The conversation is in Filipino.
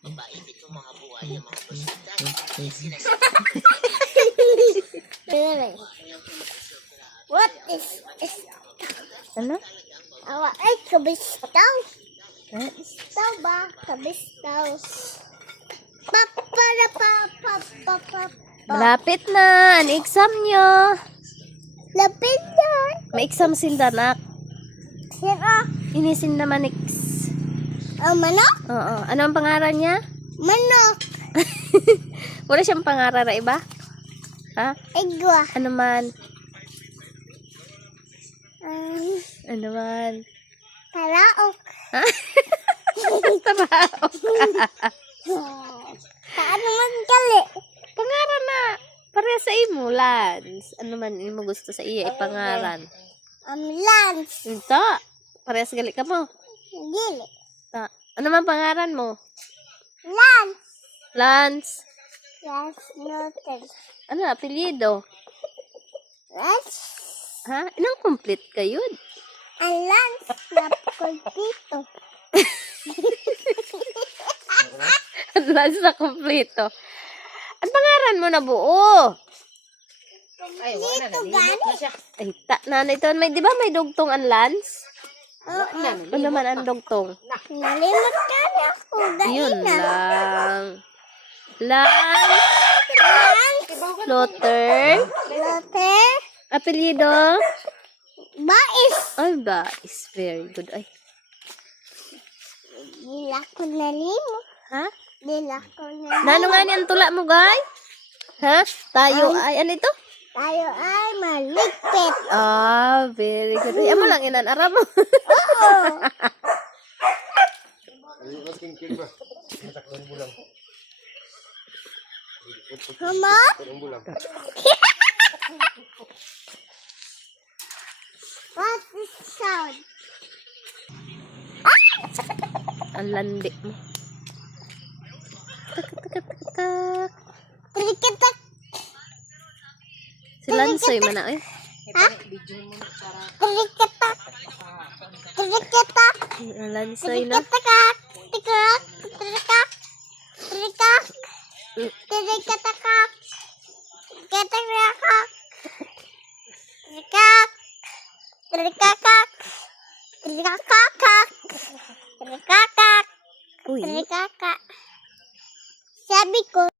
Mabait itong mga buhay ng mga basita. What is Ano? ay kabistaw? Kabistaw ba? Kabistaw. Pa. Malapit na. Ang exam nyo. Lapit na. May exam sinda, nak. Sira. Inisin na manix. Manok? Oo. Ano ang pangalan niya? Manok. Wala siyang pangalan na iba? Ha? Igwa. Ano man? Ano man? Karaok. Ha? Taraok. Paano man gali? Pangalan na. Pareha sa imo, Lance. Ano man mo gusto sa iya, ipangalan. Lance. Ito. Parehas gali ka mo. Dili. Ta. Ano man pangalan mo? Lance. Lance. Lance Norton. Ano apelyido? Lance. Ha? Anong complete kayo? Ang Lance na kulpito. Lance na kompleto. Ang pangalan mo na buo. Dito gani? Ay, nanay to. May, di ba may dugtong ang Lance? Oo. Ano naman ang dugtong? Nalimot ka na ako. Yun Gaina. lang. Lance. Lotter. Lotte. Apelyido? Bais. Ay, ba? Is very good. Ay. Dila ko nalimot. Ha? Dila ko nalimot. Nano nga niyan tula mo, guy? Ha? Tayo ay, ano ito? Tayo ay maligpit. Ah, very good. Ay, amo lang inan arab mo. Oo. Mama? What is sound? Ang landi mo. Tak, tak, tak, tak. Trikitak. Si Lansoy man na, eh. Ha? Trikitak. Trikitak. Ang Lansoy na. Trikatak. Tikak. Trikak. Trikak. Trikatakak. Trikatakak. Trikak. Trikakak. Trikakakak. Trikakak. Uy. Trikakak. Sabi ko,